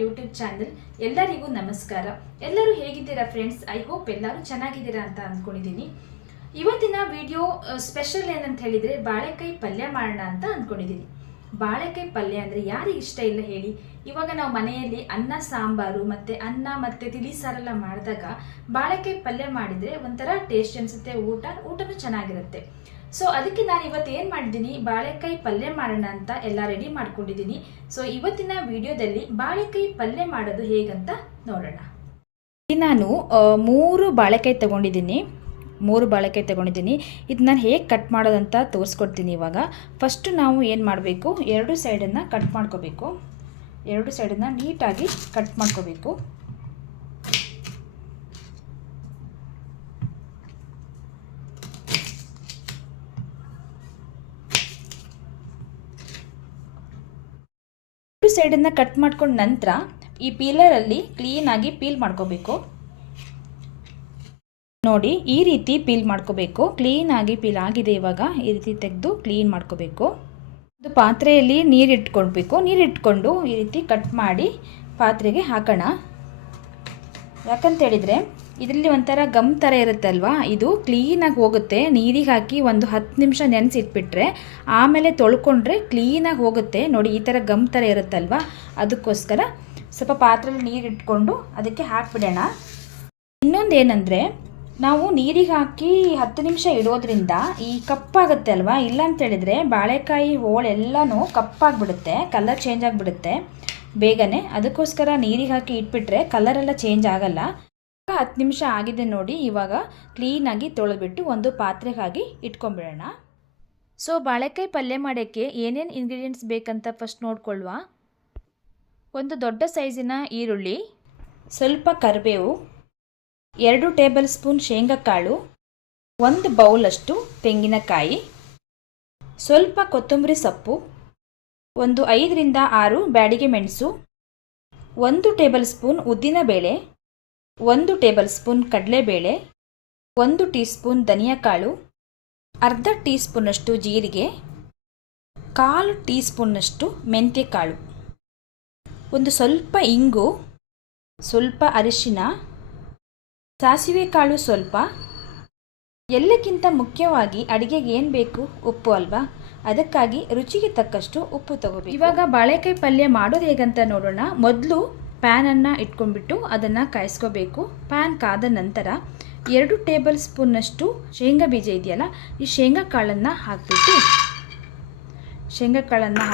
YouTube channel ಎಲ್ಲರಿಗೂ ನಮಸ್ಕಾರ. ಎಲ್ಲರೂ ಹೇಗಿದ್ದೀರಾ ಫ್ರೆಂಡ್ಸ್? ಐ ಹೋಪ್ ಎಲ್ಲರೂ ಚೆನ್ನಾಗಿದ್ದೀರಾ ಅಂತ ಅಂದ್ಕೊಂಡಿದ್ದೀನಿ. ಇವತ್ತಿನ ವಿಡಿಯೋ ಸ್ಪೆಷಲ್ ಏನಂತ ಹೇಳಿದರೆ ಬಾಳೆಕಾಯಿ ಪಲ್ಯ ಮಾಡೋಣ ಅಂತ ಅಂದ್ಕೊಂಡಿದ್ದೀನಿ. ಬಾಳೆಕಾಯಿ ಪಲ್ಯ ಅಂದರೆ ಯಾರಿಗೆ ಇಷ್ಟ ಇಲ್ಲ ಹೇಳಿ? ಇವಾಗ ನಾವು ಮನೆಯಲ್ಲಿ ಅನ್ನ ಸಾಂಬಾರು ಮತ್ತು ಅನ್ನ ಮತ್ತು ತಿಳಿ ಸಾರೆಲ್ಲ ಮಾಡಿದಾಗ ಬಾಳೆಕಾಯಿ ಪಲ್ಯ ಮಾಡಿದರೆ ಒಂಥರ ಟೇಸ್ಟ್ ಅನಿಸುತ್ತೆ, ಊಟನೂ ಚೆನ್ನಾಗಿರುತ್ತೆ. ಸೊ ಅದಕ್ಕೆ ನಾನು ಇವತ್ತು ಏನು ಮಾಡಿದ್ದೀನಿ, ಬಾಳೆಕಾಯಿ ಪಲ್ಯ ಮಾಡೋಣ ಅಂತ ಎಲ್ಲ ರೆಡಿ ಮಾಡ್ಕೊಂಡಿದ್ದೀನಿ. ಸೊ ಇವತ್ತಿನ ವಿಡಿಯೋದಲ್ಲಿ ಬಾಳೆಕಾಯಿ ಪಲ್ಯ ಮಾಡೋದು ಹೇಗಂತ ನೋಡೋಣ. ನಾನು 3 ಬಾಳೆಕಾಯಿ ತೊಗೊಂಡಿದ್ದೀನಿ. ಇದು ನಾನು ಹೇಗೆ ಕಟ್ ಮಾಡೋದಂತ ತೋರಿಸ್ಕೊಡ್ತೀನಿ. ಇವಾಗ ಫಸ್ಟು ನಾವು ಏನು ಮಾಡಬೇಕು, 2 ಸೈಡನ್ನು ಕಟ್ ಮಾಡ್ಕೋಬೇಕು. 2 ಸೈಡನ್ನು ನೀಟಾಗಿ ಕಟ್ ಮಾಡ್ಕೋಬೇಕು. ಸೈಡನ್ನು ಕಟ್ ಮಾಡ್ಕೊಂಡ ನಂತರ ಈ ಪೀಲರಲ್ಲಿ ಕ್ಲೀನಾಗಿ ಪೀಲ್ ಮಾಡ್ಕೋಬೇಕು. ನೋಡಿ, ಈ ರೀತಿ ಪೀಲ್ ಮಾಡ್ಕೋಬೇಕು. ಕ್ಲೀನಾಗಿ ಪೀಲ್ ಆಗಿದೆ. ಇವಾಗ ಈ ರೀತಿ ತೆಗೆದು ಕ್ಲೀನ್ ಮಾಡ್ಕೋಬೇಕು. ಒಂದು ಪಾತ್ರೆಯಲ್ಲಿ ನೀರಿಟ್ಕೊಂಡು ಈ ರೀತಿ ಕಟ್ ಮಾಡಿ ಪಾತ್ರೆಗೆ ಹಾಕೋಣ. ಯಾಕಂತೇಳಿದರೆ ಇದರಲ್ಲಿ ಒಂಥರ ಗಮ್ ಥರ ಇರುತ್ತಲ್ವಾ, ಇದು ಕ್ಲೀನಾಗಿ ಹೋಗುತ್ತೆ. ನೀರಿಗೆ ಹಾಕಿ ಒಂದು 10 ನಿಮಿಷ ನೆನೆಸಿಟ್ಬಿಟ್ರೆ ಆಮೇಲೆ ತೊಳ್ಕೊಂಡ್ರೆ ಕ್ಲೀನಾಗಿ ಹೋಗುತ್ತೆ. ನೋಡಿ, ಈ ಥರ ಗಮ್ ಥರ ಇರುತ್ತಲ್ವಾ, ಅದಕ್ಕೋಸ್ಕರ ಸ್ವಲ್ಪ ಪಾತ್ರೆಯಲ್ಲಿ ನೀರಿಟ್ಕೊಂಡು ಅದಕ್ಕೆ ಹಾಕಿಬಿಡೋಣ. ಇನ್ನೊಂದು ಏನಂದರೆ, ನಾವು ನೀರಿಗೆ ಹಾಕಿ 10 ನಿಮಿಷ ಇಡೋದ್ರಿಂದ ಈ ಕಪ್ಪಾಗುತ್ತೆ ಅಲ್ವಾ, ಇಲ್ಲ ಅಂತೇಳಿದರೆ ಬಾಳೆಕಾಯಿ ಹೋಳೆಲ್ಲನೂ ಕಪ್ಪಾಗಿಬಿಡುತ್ತೆ, ಕಲರ್ ಚೇಂಜ್ ಆಗಿಬಿಡುತ್ತೆ ಬೇಗನೆ. ಅದಕ್ಕೋಸ್ಕರ ನೀರಿಗೆ ಹಾಕಿ ಇಟ್ಬಿಟ್ರೆ ಕಲರೆಲ್ಲ ಚೇಂಜ್ ಆಗಲ್ಲ. 10 ನಿಮಿಷ ಆಗಿದೆ ನೋಡಿ. ಇವಾಗ ಕ್ಲೀನಾಗಿ ತೊಳೆದ್ಬಿಟ್ಟು ಒಂದು ಪಾತ್ರೆಗೆ ಹಾಕಿ ಇಟ್ಕೊಂಡ್ಬಿಡೋಣ. ಸೊ ಬಾಳೆಕಾಯಿ ಪಲ್ಯ ಮಾಡೋಕ್ಕೆ ಏನೇನು ಇಂಗ್ರೀಡಿಯೆಂಟ್ಸ್ ಬೇಕಂತ ಫಸ್ಟ್ ನೋಡ್ಕೊಳ್ಳುವ. ಒಂದು ದೊಡ್ಡ ಸೈಜಿನ ಈರುಳ್ಳಿ, ಸ್ವಲ್ಪ ಕರಿಬೇವು, 2 ಟೇಬಲ್ ಸ್ಪೂನ್ ಶೇಂಗಾ ಕಾಳು, 1 ಬೌಲಷ್ಟು ತೆಂಗಿನಕಾಯಿ, ಸ್ವಲ್ಪ ಕೊತ್ತಂಬರಿ ಸೊಪ್ಪು, ಒಂದು 5 ರಿಂದ 6 ಬ್ಯಾಡಿಗೆ ಮೆಣಸು, 1 ಟೇಬಲ್ ಸ್ಪೂನ್ ಉದ್ದಿನಬೇಳೆ, 1 ಟೇಬಲ್ ಸ್ಪೂನ್ ಕಡಲೆಬೇಳೆ, 1 ಟೀ ಸ್ಪೂನ್ ಧನಿಯಾಕಾಳು, ಅರ್ಧ ಟೀ ಸ್ಪೂನಷ್ಟು ಜೀರಿಗೆ, 1/4 ಟೀ ಸ್ಪೂನ್ನಷ್ಟು ಮೆಂತ್ಯಕಾಳು, ಒಂದು ಸ್ವಲ್ಪ ಇಂಗು, ಸ್ವಲ್ಪ ಅರಿಶಿನ, ಸಾಸಿವೆ ಕಾಳು ಸ್ವಲ್ಪ. ಎಲ್ಲಕ್ಕಿಂತ ಮುಖ್ಯವಾಗಿ ಅಡುಗೆಗೆ ಏನು ಬೇಕು? ಉಪ್ಪು ಅಲ್ವಾ, ಅದಕ್ಕಾಗಿ ರುಚಿಗೆ ತಕ್ಕಷ್ಟು ಉಪ್ಪು ತಗೋಬೇಕು. ಇವಾಗ ಬಾಳೆಕಾಯಿ ಪಲ್ಯ ಮಾಡೋದು ಹೇಗಂತ ನೋಡೋಣ. ಮೊದಲು ಪ್ಯಾನನ್ನು ಇಟ್ಕೊಂಡ್ಬಿಟ್ಟು ಅದನ್ನು ಕಾಯಿಸ್ಕೋಬೇಕು. ಪ್ಯಾನ್ ಕಾದ ನಂತರ 2 ಟೇಬಲ್ ಸ್ಪೂನ್ನಷ್ಟು ಶೇಂಗಾ ಬೀಜ ಇದೆಯಲ್ಲ, ಈ ಶೇಂಗಾ ಕಾಳನ್ನು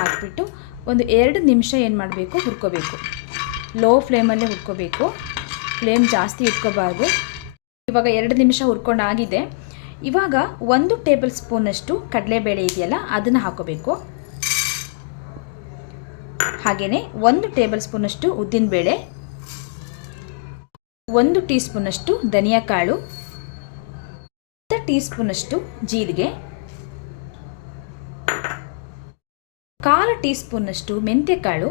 ಹಾಕಿಬಿಟ್ಟು ಒಂದು 2 ನಿಮಿಷ ಏನು ಮಾಡಬೇಕು, ಹುರ್ಕೋಬೇಕು. ಲೋ ಫ್ಲೇಮಲ್ಲೇ ಹುರ್ಕೋಬೇಕು, ಫ್ಲೇಮ್ ಜಾಸ್ತಿ ಇಟ್ಕೋಬಾರ್ದು. ಇವಾಗ 2 ನಿಮಿಷ ಹುರ್ಕೊಂಡಾಗಿದೆ. ಇವಾಗ 1 ಟೇಬಲ್ ಸ್ಪೂನಷ್ಟು ಕಡಲೆಬೇಳೆ ಇದೆಯಲ್ಲ, ಅದನ್ನು ಹಾಕೋಬೇಕು. ಹಾಗೆಯೇ 1 ಟೇಬಲ್ ಸ್ಪೂನಷ್ಟು ಉದ್ದಿನಬೇಳೆ, 1 ಟೀ ಸ್ಪೂನಷ್ಟು ಧನಿಯಾಕಾಳು, 1 ಟೀ ಸ್ಪೂನಷ್ಟು ಜೀರಿಗೆ, 1/4 ಟೀ ಸ್ಪೂನಷ್ಟು ಮೆಂತ್ಯಕಾಳು,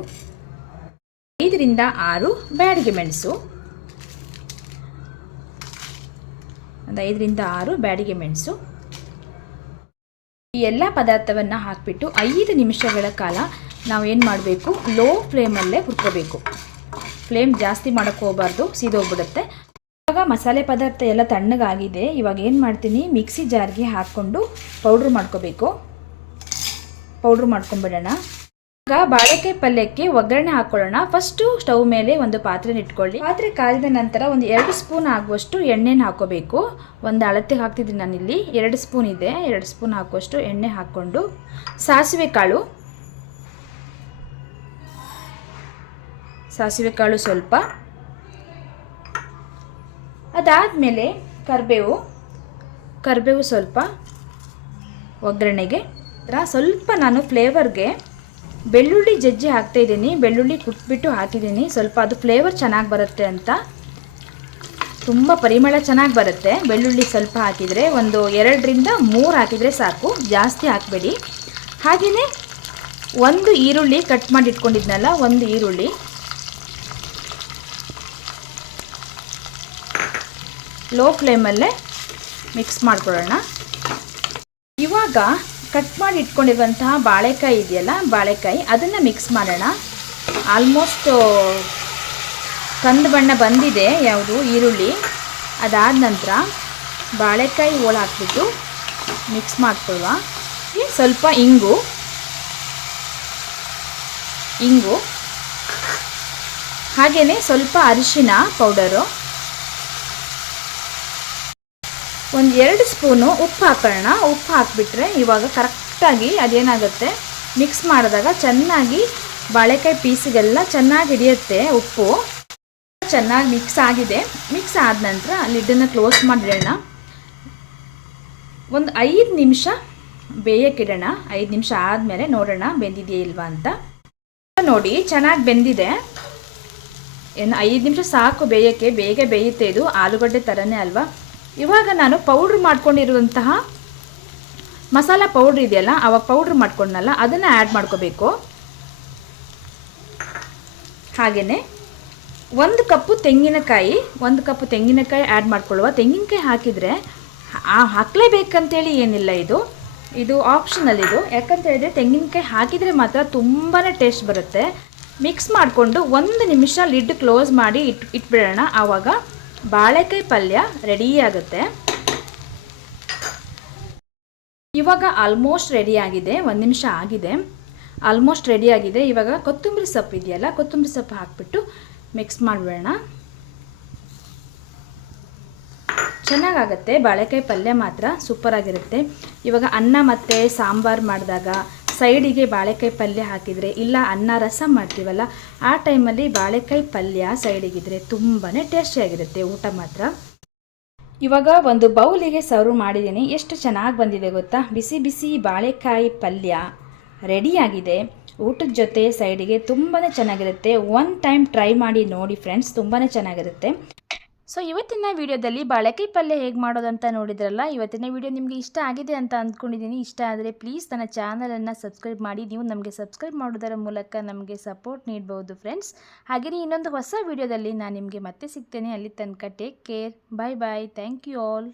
5 ರಿಂದ 6 ಬ್ಯಾಡಿಗೆ ಮೆಣಸು, ಒಂದು 5 ರಿಂದ 6 ಬ್ಯಾಡಿಗೆ ಮೆಣಸು. ಈ ಎಲ್ಲ ಪದಾರ್ಥವನ್ನು ಹಾಕಿಬಿಟ್ಟು 5 ನಿಮಿಷಗಳ ಕಾಲ ನಾವು ಏನು ಮಾಡಬೇಕು, ಲೋ ಫ್ಲೇಮಲ್ಲೇ ಹುರ್ಕೋಬೇಕು. ಫ್ಲೇಮ್ ಜಾಸ್ತಿ ಮಾಡೋಕ್ಕೆ ಹೋಗಬಾರ್ದು, ಸೀದೋಗ್ಬಿಡುತ್ತೆ. ಇವಾಗ ಮಸಾಲೆ ಪದಾರ್ಥ ಎಲ್ಲ ತಣ್ಣಗಾಗಿದೆ. ಇವಾಗ ಏನು ಮಾಡ್ತೀನಿ, ಮಿಕ್ಸಿ ಜಾರ್ಗೆ ಹಾಕ್ಕೊಂಡು ಪೌಡ್ರ್ ಮಾಡ್ಕೊಂಬಿಡೋಣ. ಇವಾಗ ಬಾಳೆಕಾಯಿ ಪಲ್ಯಕ್ಕೆ ಒಗ್ಗರಣೆ ಹಾಕ್ಕೊಳ್ಳೋಣ. ಫಸ್ಟು ಸ್ಟವ್ ಮೇಲೆ ಒಂದು ಪಾತ್ರೆನ ಇಟ್ಕೊಳ್ಳಿ. ಪಾತ್ರೆ ಕಾಯ್ದ ನಂತರ ಒಂದು 2 ಸ್ಪೂನ್ ಆಗುವಷ್ಟು ಎಣ್ಣೆನ ಹಾಕೋಬೇಕು. ಒಂದು ಅಳತೆಗೆ ಹಾಕ್ತಿದ್ದೀನಿ ನಾನಿಲ್ಲಿ, 2 ಸ್ಪೂನ್ ಇದೆ. 2 ಸ್ಪೂನ್ ಹಾಕುವಷ್ಟು ಎಣ್ಣೆ ಹಾಕ್ಕೊಂಡು ಸಾಸಿವೆ ಕಾಳು ಸ್ವಲ್ಪ, ಅದಾದಮೇಲೆ ಕರಿಬೇವು ಸ್ವಲ್ಪ ಒಗ್ಗರಣೆಗೆ. ಸ್ವಲ್ಪ ನಾನು ಫ್ಲೇವರ್ಗೆ ಬೆಳ್ಳುಳ್ಳಿ ಜಜ್ಜಿ ಹಾಕ್ತಾಯಿದ್ದೀನಿ. ಬೆಳ್ಳುಳ್ಳಿ ಕುಟ್ಬಿಟ್ಟು ಹಾಕಿದ್ದೀನಿ ಸ್ವಲ್ಪ, ಅದು ಫ್ಲೇವರ್ ಚೆನ್ನಾಗಿ ಬರುತ್ತೆ ಅಂತ, ತುಂಬ ಪರಿಮಳ ಚೆನ್ನಾಗಿ ಬರುತ್ತೆ. ಬೆಳ್ಳುಳ್ಳಿ ಸ್ವಲ್ಪ ಹಾಕಿದರೆ ಒಂದು 2 ರಿಂದ 3 ಹಾಕಿದರೆ ಸಾಕು, ಜಾಸ್ತಿ ಹಾಕಬೇಡಿ. ಹಾಗೆಯೇ 1 ಈರುಳ್ಳಿ ಕಟ್ ಮಾಡಿ ಇಟ್ಕೊಂಡಿದ್ನಲ್ಲ, 1 ಈರುಳ್ಳಿ ಲೋ ಫ್ಲೇಮಲ್ಲೇ ಮಿಕ್ಸ್ ಮಾಡ್ಕೊಳ್ಳೋಣ. ಇವಾಗ ಕಟ್ ಮಾಡಿ ಇಟ್ಕೊಂಡಿರುವಂತಹ ಬಾಳೆಕಾಯಿ ಇದೆಯಲ್ಲ, ಬಾಳೆಕಾಯಿ ಅದನ್ನು ಮಿಕ್ಸ್ ಮಾಡೋಣ. ಆಲ್ಮೋಸ್ಟ್ ಕಂದು ಬಣ್ಣ ಬಂದಿದೆ ಯಾವುದು ಈರುಳ್ಳಿ. ಅದಾದ ನಂತರ ಬಾಳೆಕಾಯಿ ಹೋಳು ಹಾಕ್ಬಿಟ್ಟು ಮಿಕ್ಸ್ ಮಾಡ್ಕೊಳ್ಳುವ. ಸ್ವಲ್ಪ ಇಂಗು ಹಾಗೆಯೇ ಸ್ವಲ್ಪ ಅರಿಶಿನ ಪೌಡರು, ಒಂದು 2 ಸ್ಪೂನು ಉಪ್ಪು ಹಾಕೋಣ. ಉಪ್ಪು ಹಾಕಿಬಿಟ್ರೆ ಇವಾಗ ಕರೆಕ್ಟಾಗಿ ಅದೇನಾಗುತ್ತೆ ಮಿಕ್ಸ್ ಮಾಡಿದಾಗ ಚೆನ್ನಾಗಿ ಬಾಳೆಕಾಯಿ ಪೀಸಿಗೆಲ್ಲ ಚೆನ್ನಾಗಿ ಹಿಡಿಯುತ್ತೆ. ಉಪ್ಪು ಚೆನ್ನಾಗಿ ಮಿಕ್ಸ್ ಆಗಿದೆ. ಮಿಕ್ಸ್ ಆದ ನಂತರ ಲಿಡ್ಡನ್ನು ಕ್ಲೋಸ್ ಮಾಡಿಡೋಣ. ಒಂದು 5 ನಿಮಿಷ ಬೇಯಕ್ಕಿಡೋಣ. 5 ನಿಮಿಷ ಆದಮೇಲೆ ನೋಡೋಣ ಬೆಂದಿದೆಯೇ ಇಲ್ವಾ ಅಂತ. ನೋಡಿ ಚೆನ್ನಾಗಿ ಬೆಂದಿದೆ. 5 ನಿಮಿಷ ಸಾಕು ಬೇಯೋಕ್ಕೆ, ಬೇಗ ಬೇಯುತ್ತೆ. ಇದು ಆಲೂಗಡ್ಡೆ ಥರನೇ ಅಲ್ವಾ. ಇವಾಗ ನಾನು ಪೌಡ್ರ್ ಮಾಡ್ಕೊಂಡಿರುವಂತಹ ಮಸಾಲ ಪೌಡ್ರ್ ಇದೆಯಲ್ಲ, ಆವಾಗ ಪೌಡ್ರ್ ಮಾಡ್ಕೊಂಡನಲ್ಲ ಅದನ್ನು ಆ್ಯಡ್ ಮಾಡ್ಕೋಬೇಕು. ಹಾಗೆಯೇ 1 ಕಪ್ಪು ತೆಂಗಿನಕಾಯಿ ಆ್ಯಡ್ ಮಾಡ್ಕೊಳ್ಳುವ. ತೆಂಗಿನಕಾಯಿ ಹಾಕಿದರೆ ಹಾಕಲೇಬೇಕಂತೇಳಿ ಏನಿಲ್ಲ, ಇದು ಆಪ್ಷನಲ್. ಯಾಕಂತ ಹೇಳಿದರೆ ತೆಂಗಿನಕಾಯಿ ಹಾಕಿದರೆ ಮಾತ್ರ ತುಂಬಾ ಟೇಸ್ಟ್ ಬರುತ್ತೆ. ಮಿಕ್ಸ್ ಮಾಡಿಕೊಂಡು 1 ನಿಮಿಷ ಲಿಡ್ ಕ್ಲೋಸ್ ಮಾಡಿ ಇಟ್ಬಿಡೋಣ. ಆವಾಗ ಬಾಳೆಕಾಯಿ ಪಲ್ಯ ರೆಡಿ ಆಗುತ್ತೆ. ಇವಾಗ ಆಲ್ಮೋಸ್ಟ್ ರೆಡಿ ಆಗಿದೆ. 1 ನಿಮಿಷ ಆಗಿದೆ, ಆಲ್ಮೋಸ್ಟ್ ರೆಡಿ ಆಗಿದೆ. ಇವಾಗ ಕೊತ್ತಂಬರಿ ಸೊಪ್ಪು ಇದೆಯಲ್ಲ, ಕೊತ್ತಂಬರಿ ಸೊಪ್ಪು ಹಾಕಿಬಿಟ್ಟು ಮಿಕ್ಸ್ ಮಾಡಿಬಿಡೋಣ. ಚೆನ್ನಾಗಾಗುತ್ತೆ ಬಾಳೆಕಾಯಿ ಪಲ್ಯ, ಮಾತ್ರ ಸೂಪರಾಗಿರುತ್ತೆ. ಇವಾಗ ಅನ್ನ ಮತ್ತು ಸಾಂಬಾರು ಮಾಡಿದಾಗ ಸೈಡಿಗೆ ಬಾಳೆಕಾಯಿ ಪಲ್ಯ ಹಾಕಿದರೆ, ಇಲ್ಲ ಅನ್ನ ರಸಂ ಮಾಡ್ತೀವಲ್ಲ ಆ ಟೈಮಲ್ಲಿ ಬಾಳೆಕಾಯಿ ಪಲ್ಯ ಸೈಡಿಗಿದ್ರೆ ತುಂಬಾ ಟೇಸ್ಟಿಯಾಗಿರುತ್ತೆ ಊಟ ಮಾತ್ರ. ಇವಾಗ ಒಂದು ಬೌಲಿಗೆ ಸರ್ವ್ ಮಾಡಿದ್ದೀನಿ. ಎಷ್ಟು ಚೆನ್ನಾಗಿ ಬಂದಿದೆ ಗೊತ್ತಾ. ಬಿಸಿ ಬಿಸಿ ಬಾಳೆಕಾಯಿ ಪಲ್ಯ ರೆಡಿಯಾಗಿದೆ. ಊಟದ ಜೊತೆ ಸೈಡಿಗೆ ತುಂಬಾ ಚೆನ್ನಾಗಿರುತ್ತೆ. 1 ಟೈಮ್ ಟ್ರೈ ಮಾಡಿ ನೋಡಿ ಫ್ರೆಂಡ್ಸ್, ತುಂಬಾ ಚೆನ್ನಾಗಿರುತ್ತೆ. ಸೊ ಇವತ್ತಿನ ವಿಡಿಯೋದಲ್ಲಿ ಬಾಳೆಕಾಯಿ ಪಲ್ಯ ಹೇಗೆ ಮಾಡೋದಂತ ನೋಡಿದ್ರಲ್ಲ. ಇವತ್ತಿನ ವಿಡಿಯೋ ನಿಮಗೆ ಇಷ್ಟ ಆಗಿದೆ ಅಂತ ಅಂದ್ಕೊಂಡಿದ್ದೀನಿ. ಇಷ್ಟ ಆದರೆ ಪ್ಲೀಸ್ ನನ್ನ ಚಾನಲನ್ನು ಸಬ್ಸ್ಕ್ರೈಬ್ ಮಾಡಿ. ನೀವು ನಮಗೆ ಸಬ್ಸ್ಕ್ರೈಬ್ ಮಾಡೋದರ ಮೂಲಕ ನಮಗೆ ಸಪೋರ್ಟ್ ನೀಡಬಹುದು ಫ್ರೆಂಡ್ಸ್. ಹಾಗೆಯೇ ಇನ್ನೊಂದು ಹೊಸ ವಿಡಿಯೋದಲ್ಲಿ ನಾನು ನಿಮಗೆ ಮತ್ತೆ ಸಿಗ್ತೇನೆ. ಅಲ್ಲಿ ತನಕ take care, bye bye, thank you all.